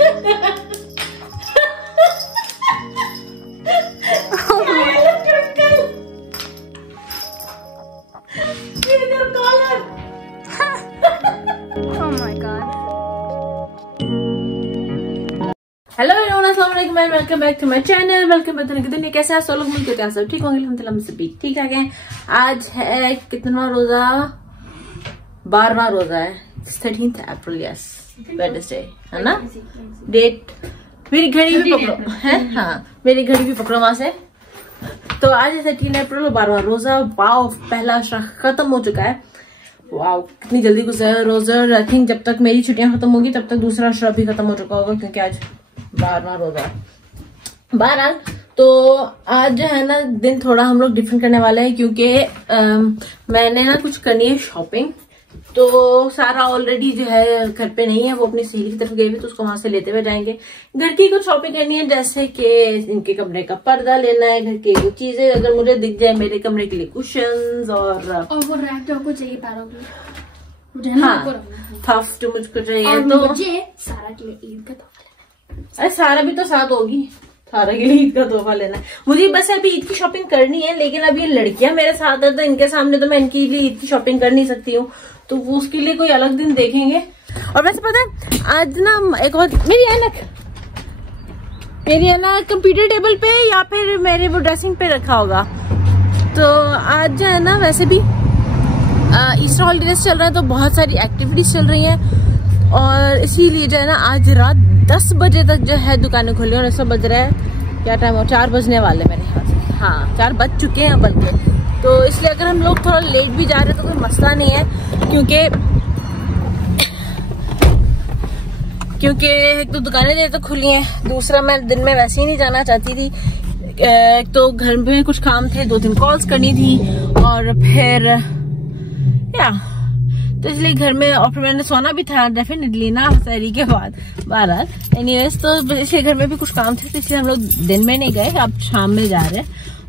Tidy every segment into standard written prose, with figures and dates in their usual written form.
Hello everyone, अस्सलाम वालेकुम and welcome back to my channel. Welcome back to दिन। कैसे हैं सब लोग? मिलकर क्या सब ठीक होंगे? अल्हम्दुलिल्लाह हम सभी ठीक ठाक हैं। आज है कितना रोजा? 12वां रोजा है, 13 अप्रैल, यस वेडनेसडे है ना डेट। मेरी घड़ी भी पकड़ो है, हाँ मेरी घड़ी भी पकड़ो वहां से। तो आज है 13 अप्रैल और 12वां रोजा। वाओ, पहला अशरा खत्म हो चुका है। वाओ, कितनी जल्दी गुजरा रोजा। आई थिंक जब तक मेरी छुट्टियां खत्म होगी तब तक दूसरा अशरा भी खत्म हो चुका होगा, क्योंकि आज 12वां रोजा। 12 तो आज जो है ना दिन थोड़ा हम लोग डिफरेंट करने वाले हैं, क्योंकि मैंने ना कुछ करनी है शॉपिंग। तो सारा ऑलरेडी जो है घर पे नहीं है, वो अपनी सहेली की तरफ गई हुई, तो उसको वहां से लेते हुए जाएंगे। घर की कुछ शॉपिंग करनी है, जैसे कि इनके कमरे का पर्दा लेना है, घर की कुछ चीजें अगर मुझे दिख जाए, मेरे कमरे के लिए कुशन्स और वो रैक तो आपको चाहिए पैरों के लिए। हाँ थफ जो मुझको चाहिए। और तो मुझे सारा के लिए ईद का तोहफा। अरे सारा भी तो साथ होगी, सारा के लिए ईद का तोहफा लेना है मुझे। बस अभी ईद की शॉपिंग करनी है, लेकिन अब ये लड़कियां मेरे साथ है तो इनके सामने तो मैं इनके लिए ईद की शॉपिंग कर नहीं सकती हूँ, तो वो उसके लिए कोई अलग दिन देखेंगे। और वैसे पता है आज ना एक और मेरी है ना कंप्यूटर टेबल पे या फिर मेरे वो ड्रेसिंग पे रखा होगा। तो आज जो है ना वैसे भी ईस्टर हॉलीडेज चल रहा है, तो बहुत सारी एक्टिविटीज चल रही हैं, और इसीलिए जो है ना आज रात 10 बजे तक जो है दुकानें खुली। और ऐसा बज रहा है, क्या टाइम हो, 4 बजने वाले मेरे ख्याल से। हाँ 4 बज चुके हैं बल्कि। तो इसलिए अगर हम लोग थोड़ा लेट भी जा रहे हैं तो कोई मसला नहीं है, क्योंकि एक तो दुकानें देर तक खुली हैं, दूसरा मैं दिन में वैसे ही नहीं जाना चाहती थी। एक तो घर में कुछ काम थे, 2-3 कॉल्स करनी थी, और फिर तो इसलिए घर में, और फिर मैंने सोना भी था डेफिनेटली ना सहरी के बाद। बहरहाल एनीवेज, तो इसलिए घर में भी कुछ काम थे, तो इसलिए हम लोग दिन में नहीं गए, अब शाम में जा रहे हैं।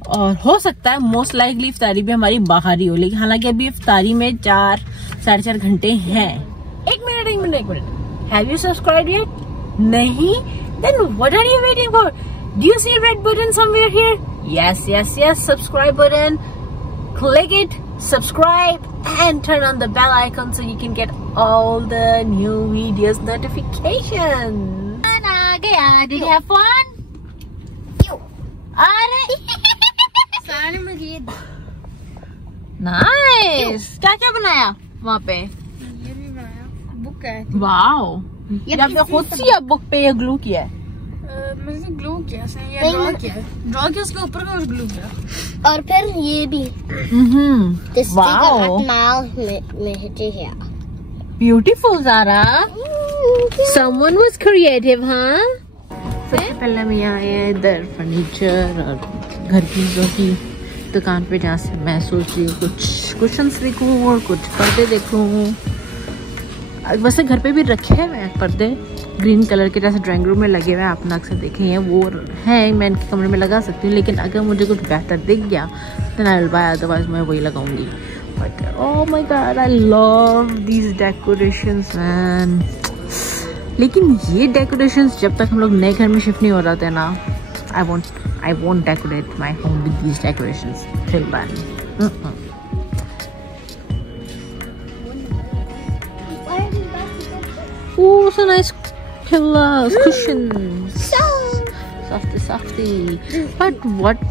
और हो सकता है मोस्ट लाइकली इफ्तारी भी हमारी बाहर ही हो, लेकिन हालांकि अभी इफ्तारी में 4-4.5 घंटे हैं। एक minute have you subscribe yet? नहीं? Then what are you waiting for? Do you see red button somewhere here? Yes subscribe button, click it, subscribe and turn on the bell icon so you can get all the new videos notification. Ana gaya, did you have fun? अरे सारे मजीद nice. क्या क्या बनाया वहाँ पे? ये भी बनाया, बुक है। वाओ, ये आपने खुद सी या बुक पे ये ग्लू किया है? मैंने ग्लू किया, ड्रॉ किया उसके ऊपर का ग्लू किया। और फिर ये भी wow beautiful Zara, someone was creative, हाँ। सबसे पहले हम यहाँ आए हैं इधर फर्नीचर और घर की चीज़ों की दुकान पे, जहाँ से मैं सोच रही हूँ कुछ कुशन्स देखूँ और कुछ पर्दे देखूँ। वैसे घर पे भी रखे हैं पर्दे ग्रीन कलर के, जैसे ड्राइंग रूम में लगे हुए हैं, आपने अक्सर देखे हैं, वो हैं, मैं इनके कमरे में लगा सकती हूँ। लेकिन अगर मुझे कुछ बेहतर दिख गया तो आई विल बाय, अदरवाइज मैं वही लगाऊंगी। But oh my God, I love these decorations man. लेकिन ये डेकोरेशंस जब तक हम लोग नए घर में शिफ्ट नहीं हो रहे थे ना, I won't decorate my home with these decorations till then. Oh, so nice pillows, cushions, softy. But what?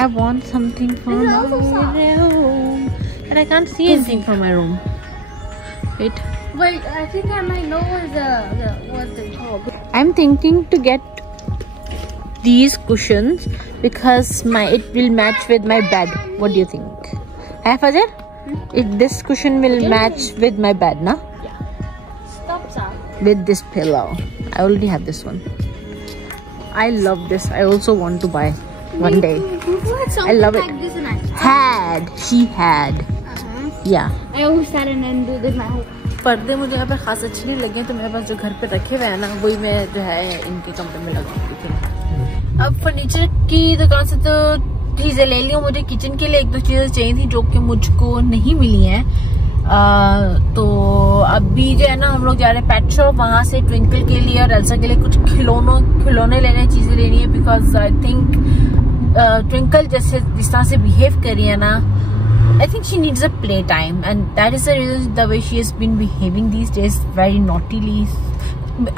I want something from my room, and I can't see anything from my room. Wait, I think I might know what they call. I'm thinking to get these cushions because it will match with my bed. What do you think? Hey Fajr, this cushion will match with my bed, na? With this pillow. I already have this one. I love this. I also want to buy one day. I love it. Like this She had. Yeah. I always sat and do this my whole. पर्दे मुझे यहाँ पे खास अच्छे नहीं लगे, तो मेरे पास जो घर पे रखे हुए हैं ना, वही मैं जो है इनके कमरे में लगाऊंगी थी। अब फर्नीचर की दुकान से तो चीजें ले ली हूँ। मुझे किचन के लिए 1-2 चीजें चाहिए थी जो कि मुझको नहीं मिली हैं। तो अभी जो है ना हम लोग जा रहे हैं पेट शॉप, वहां से ट्विंकल के लिए और एल्सा के लिए कुछ खिलौने लेने, चीजें लेनी है, बिकॉज आई थिंक ट्विंकल जैसे जिस तरह से बिहेव कर रही है ना, I think she needs a playtime, and that is the reason the way she has been behaving these days, very naughtily.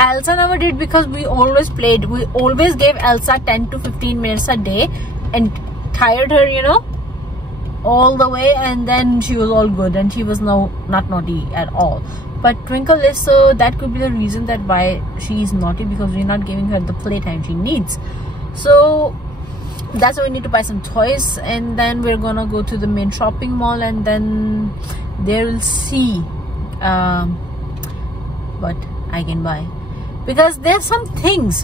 Elsa never did, because we always played. We always gave Elsa 10 to 15 minutes a day and tired her, you know, all the way, and then she was all good and she was not naughty at all. But Twinkle is, so that could be the reason that why she is naughty, because we're not giving her the playtime she needs. So that's why we need to buy some toys, and then we're gonna go to the main shopping mall, and then there we'll see what I can buy, because there are some things,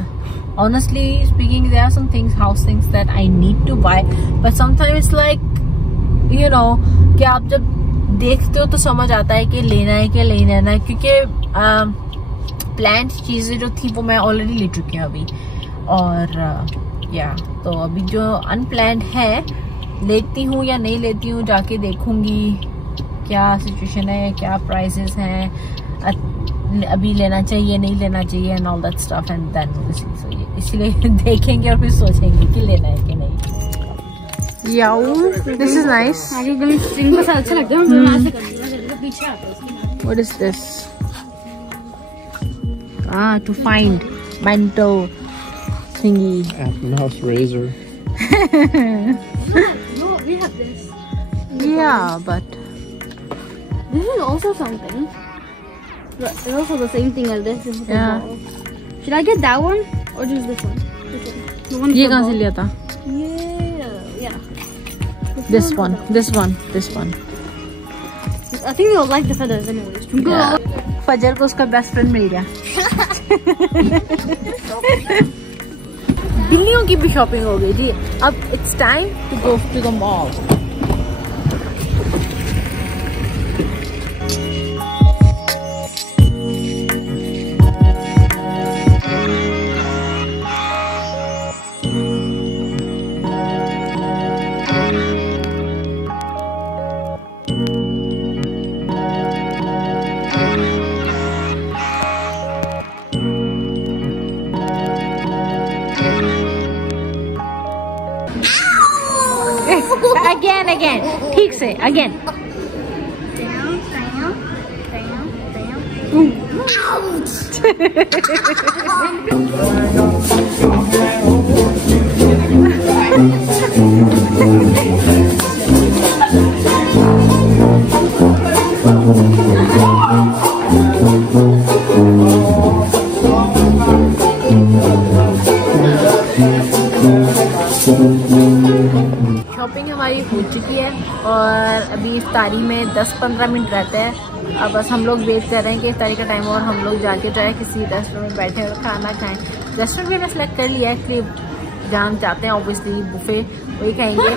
honestly speaking, there are some things, house things that I need to buy, but sometimes it's like, you know, कि आप जब देखते हो तो समझ आता है कि लेना है कि नहीं लेना है, क्योंकि प्लान्ड चीजें जो थी वो मैं ऑलरेडी ले चुकी हूँ अभी, और तो अभी जो अनप्लान्ड है लेती हूँ या नहीं लेती हूँ, जाके देखूंगी क्या सिचुएशन है, क्या प्राइसेस हैं, अभी लेना चाहिए नहीं लेना चाहिए, and all that stuff, and then इसलिए देखेंगे और फिर सोचेंगे कि लेना है कि नहीं। Yow, this is nice. अच्छा लगता है, मैं ऐसे कर पीछे आता है। What is this? To find mental thingy. Mouse razor. No, we have this. Yeah, but this is also something. It's also the same thing as this. Yeah. Should I get that one or just this one? The one. ये कहाँ से लिया था? Yeah. This one. I think they'll like the feathers anyways. Yeah. फजर को उसका best friend मिल गया। बिल्लियों की भी शॉपिंग हो गई जी। अब it's time to go to the mall. again ठीक से again। शॉपिंग हमारी हो चुकी है और अभी इफ्तारी में 10-15 मिनट रहते हैं। अब बस हम लोग वेट कर रहे हैं कि इफ्तारी का टाइम हो और हम लोग जाके जो है किसी रेस्टोरेंट में बैठे और खाना खाएं। रेस्टोरेंट भी हमने सेलेक्ट कर लिया है, इसलिए जहाँ चाहते हैं ऑब्वियसली बुफे वही खाएंगे,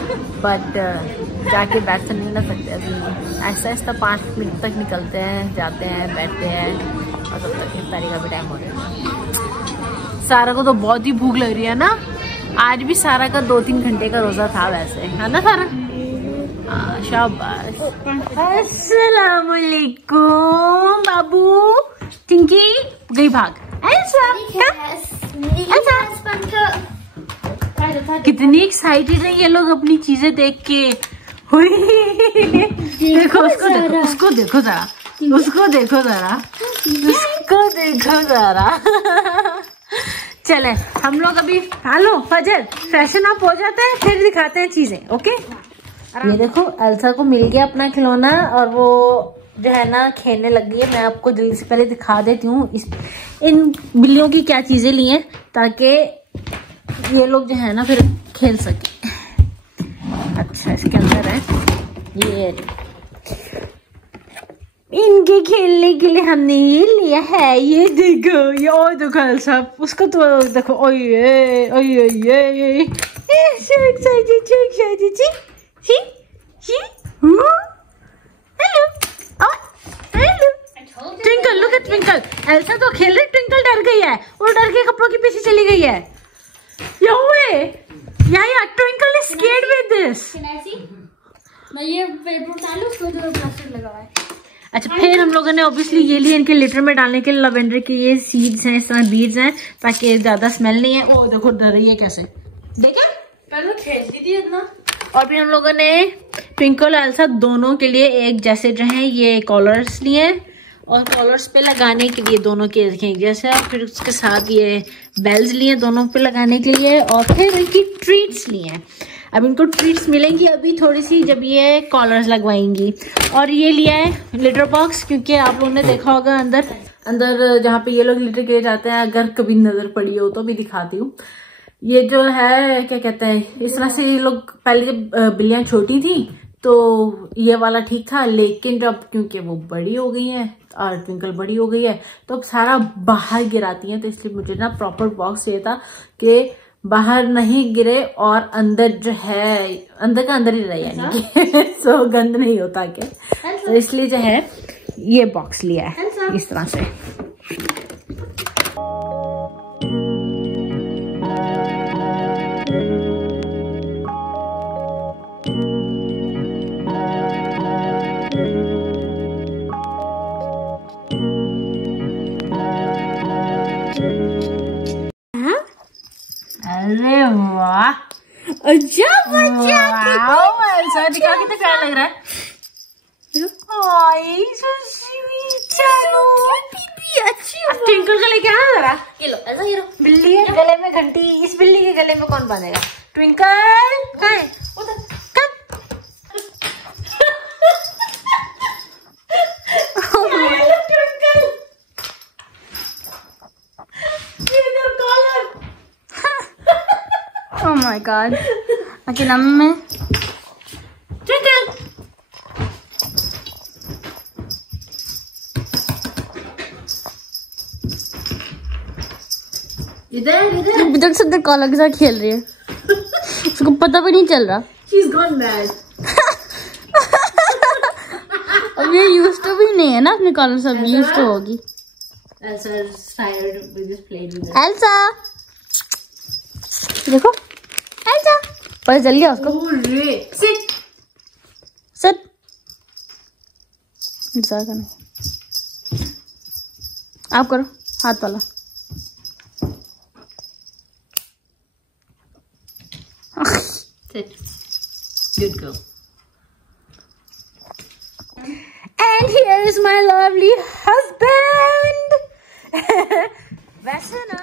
बट जाके बैठ तो नहीं ना सकते। अभी ऐसा ऐसा 5 मिनट तक निकलते हैं, जाते हैं, बैठते हैं और तब तक इफ्तारी का भी टाइम हो जाएगा। सारा को तो बहुत ही भूख लग रही है ना। आज भी सारा का 2-3 घंटे का रोजा था वैसे, है ना सारा? शाबाश। अस्सलामुअलैकुम बाबू। टिंकी गई भाग। कितनी एक्साइटेड है ये लोग अपनी चीजें देख के। देखो उसको देखो जरा, उसको देखो जरा। चले हम लोग अभी हेलो फजर फैशन अप हो जाता है, फिर दिखाते हैं चीजें। ओके ये देखो एल्सा को मिल गया अपना खिलौना और वो जो है ना खेलने लग गई है। मैं आपको जल्दी से पहले दिखा देती हूँ इन बिल्लियों की क्या चीजें ली हैं, ताकि ये लोग जो है ना फिर खेल सके। अच्छा इसके अंदर है ये, इनके खेलने के लिए हमने ये लिया है। ये देखो, ये और देखो एल्सा, उसको तो देखो। ओये so excited। Hello twinkle, look at twinkle. Elsa तो खेल रही, ट्विंकल डर गई है, वो डर के कपड़ों के पीछे चली गई है। या twinkle is scared with this. मैं ये पेपर डालूं, उसको जो प्लास्टिक लगा हुआ है। अच्छा, फिर हम लोगों ने ऑब्वियसली ये लिए इनके लिटर में डालने के लिए लवेंडर के ये सीड्स हैं, इस तरह बीड्स हैं, ताकि ज्यादा स्मेल नहीं है। ओ देखो डर रही है कैसे, देखा पहले खेल ली थी इतना। और फिर हम लोगों ने ट्विंकल और एल्सा दोनों के लिए एक जैसे जो है ये कॉलर्स लिए और कॉलर्स पे लगाने के लिए दोनों के देखें जैसे, और फिर उसके साथ ये बेल्स लिए दोनों पे लगाने के लिए, और फिर इनकी ट्रीट्स लिए। अब इनको ट्रीट्स मिलेंगी अभी थोड़ी सी जब ये कॉलर्स लगवाएंगी। और ये लिया है लिटर बॉक्स, क्योंकि आप लोगों ने देखा होगा अंदर जहाँ पे ये लोग लिटर किए जाते हैं, अगर कभी नजर पड़ी हो तो भी दिखाती हूँ। ये जो है क्या कहते हैं, इस तरह से ये लोग पहले जब बिल्लियां छोटी थी तो ये वाला ठीक था, लेकिन जब क्योंकि वो बड़ी हो गई है और ट्विंकल बड़ी हो गई है तो अब सारा बाहर गिराती हैं, तो इसलिए मुझे ना प्रॉपर बॉक्स चाहिए था कि बाहर नहीं गिरे और अंदर जो है अंदर का अंदर ही रहे, यानी सो गंद नहीं होता के, तो इसलिए जो है ये बॉक्स लिया है इस तरह से। अरे वाह, अजब ऐसा दिखा कितना प्यारा लग रहा है। ट्विंकल का लेके आना जरा, ये लो ऐसा, ये लो बिल्ली है गले में घंटी, इस बिल्ली के गले में कौन बांधेगा? ट्विंकल कहाँ है? उधर Oh my god. अकेला में इधर से इधर कॉलर के साथ खेल रही है, उसको पता भी नहीं चल रहा। She's gone mad. अब ये यूज तो भी नहीं है ना अपने कॉलर, सब यूज तो होगी। Elsa is tired with this playing with it. Elsa देखो, एल्सा पता चल गया उसको। Sit. सिट इंतजार करना, आप करो हाथ वाला। Sit. Good girl. And here is my lovely husband.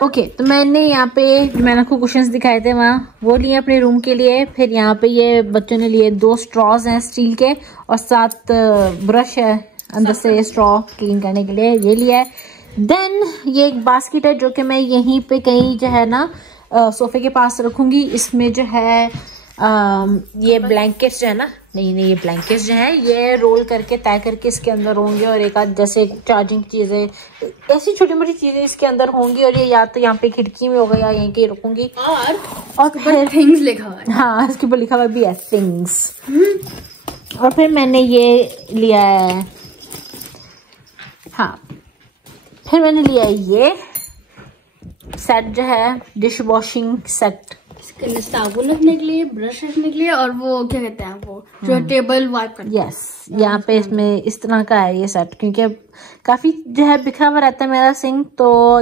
Okay तो मैंने यहाँ पे मैंने आपको क्वेश्चंस दिखाए थे वहाँ, वो लिए अपने रूम के लिए। फिर यहाँ पे ये बच्चों ने लिए 2 स्ट्रॉज हैं स्टील के, और 7 ब्रश है अंदर से स्ट्रॉ क्लीन करने के लिए, ये लिया है। देन ये एक बास्केट है जो कि मैं यहीं पे कहीं जो है ना सोफे के पास रखूंगी। इसमें जो है ये ब्लैंकेट्स जो है ना, नहीं ये ब्लैंकेट्स जो है ये रोल करके तय करके इसके अंदर होंगे, और एक आध जैसे चार्जिंग चीजें, ऐसी छोटी मोटी चीजें इसके अंदर होंगी। और ये या तो यहाँ पे खिड़की में होगा या यहीं के रखूंगी। और फिर थिंग्स लिखा हुआ है, हाँ इसके ऊपर लिखा हुआ भी है थिंग्स। और फिर मैंने ये लिया है, हाँ फिर मैंने लिया है ये सेट जो है डिश वॉशिंग सेट, साबुन रखने के लिए, ब्रश रखने के लिए, और वो क्या कहते हैं वो जो टेबल वाइप करते हैं। यस यहाँ पे इसमें इस तरह का है ये सेट, क्योंकि अब काफी जो है बिखरा हुआ रहता है मेरा सिंक, तो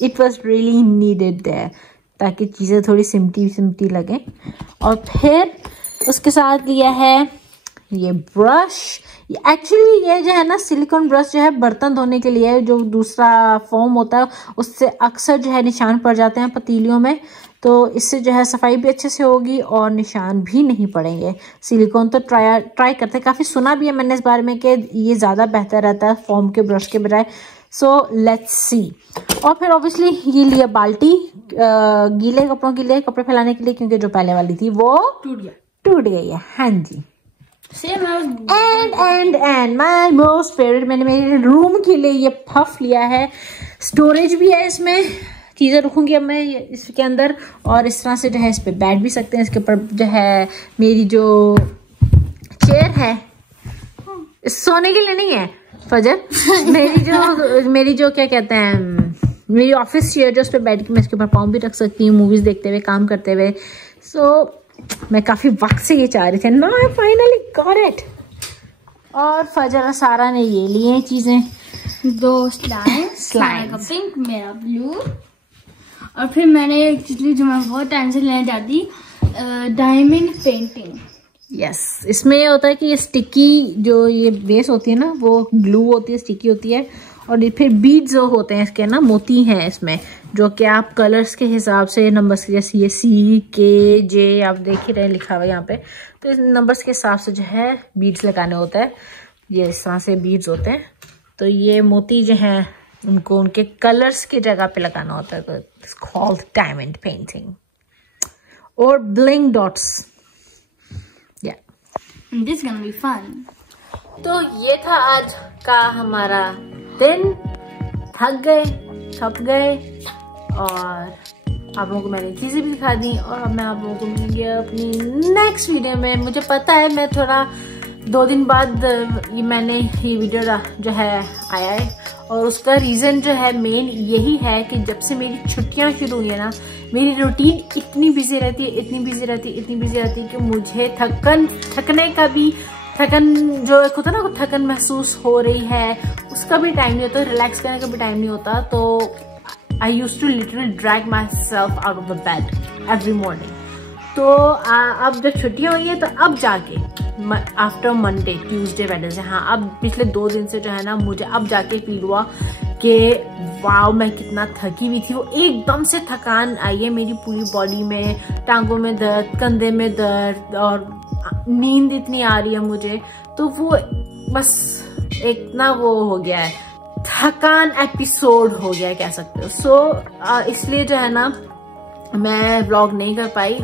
it was really needed there ताकि चीजें थोड़ी सिमटी लगे। और फिर उसके साथ लिया है ये ब्रश। एक्चुअली ये जो है ना सिलिकॉन ब्रश जो है बर्तन धोने के लिए, जो दूसरा फोम होता है उससे अक्सर जो है निशान पड़ जाते हैं पतीलियों में, तो इससे जो है सफाई भी अच्छे से होगी और निशान भी नहीं पड़ेंगे। सिलिकॉन तो ट्राई करते हैं, काफ़ी सुना भी है मैंने इस बारे में कि ये ज़्यादा बेहतर रहता है फोम के ब्रश के बजाय। So let's see. और फिर ऑब्वियसली ये लिया बाल्टी गीले कपड़ों के लिए, कपड़े फैलाने के लिए, क्योंकि जो पहले वाली थी वो टूट गई है। हाँ जी। एंड माय मोस्ट फेवरेट, मैंने मेरे रूम के लिए ये पफ लिया है। स्टोरेज भी है इसमें, चीज़ें रखूंगी अब मैं इसके अंदर, और इस तरह से जो है इस पर बैठ भी सकते हैं। इसके ऊपर जो है मेरी जो चेयर है सोने के लिए नहीं है फजर, मेरी जो क्या कहते हैं मेरी ऑफिस चेयर जो उस पर बैठ के मैं इसके ऊपर पाँव भी रख सकती हूँ मूवीज देखते हुए, काम करते हुए। सो मैं काफी वक्त से ये चाह रही थी, no I finally got it. और फजर और सारा ने ये लिए चीजें, 2 स्लाइम, पिंक, मेरा ब्लू। और फिर मैंने एक चीज ली जो मैं बहुत टाइम से लेना चाहती, डायमंड पेंटिंग। यस, इसमें ये होता है कि ये स्टिकी जो ये बेस होती है ना, वो ग्लू होती है, स्टिकी होती है। और ये फिर बीड्स जो होते हैं इसके ना, मोती हैं इसमें, जो कि आप कलर्स के हिसाब से नंबर्स के, जैसे ये CKJ आप देख ही रहे लिखा हुआ है यहाँ पे, तो इस नंबर्स के हिसाब से जो है बीड्स लगाने होता है। ये इस तरह से बीड्स होते हैं, तो ये मोती जो है उनको उनके कलर्स की जगह पे लगाना होता है, तो इट्स कॉल्ड डायमंड पेंटिंग। और bling dots, this gonna be fun. तो ये था आज का हमारा दिन। थक गए, थक गए, और आप लोगों को मैंने चीजें भी दिखा दी, और अब मैं आप लोगों को मिलूंगी अपनी नेक्स्ट वीडियो में। मुझे पता है मैं थोड़ा 2 दिन बाद मैंने ये वीडियो जो है आया है, और उसका रीजन जो है मेन यही है कि जब से मेरी छुट्टियां शुरू हुई है ना, मेरी रूटीन इतनी बिजी रहती है, इतनी बिजी रहती है कि मुझे थकने का भी, थकन जो एक होता है ना, थकन महसूस हो रही है, उसका भी टाइम नहीं होता, रिलैक्स करने का भी टाइम नहीं होता। तो I used to literally drag myself out of the bed every morning. तो अब जब छुट्टियां हुई है तो अब जाके आफ्टर मंडे, ट्यूसडे, वेडनेसडे, हाँ अब पिछले 2 दिन से जो है ना, मुझे अब जाके फील हुआ कि वाव मैं कितना थकी हुई थी। वो एकदम से थकान आई है मेरी पूरी बॉडी में, टांगों में दर्द, कंधे में दर्द, और नींद इतनी आ रही है मुझे, तो वो बस एक ना वो हो गया है, थकान एपिसोड हो गया है कह सकते हो। सो इसलिए जो है ना मैं व्लॉग नहीं कर पाई,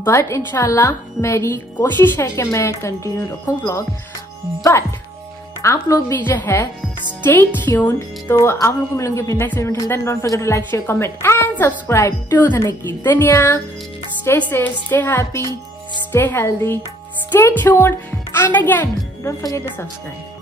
बट इंशाल्लाह मेरी कोशिश है कि मैं कंटिन्यू रखूं व्लॉग। बट आप लोग भी जो है स्टे ट्यून्ड, तो आप लोग को मिलूंगी अपनी नेक्स्ट वीडियो में। Till then don't forget to like, share, comment and subscribe to Dhanik की दुनिया। Stay safe, stay happy, stay healthy, stay tuned, and again, don't forget to subscribe.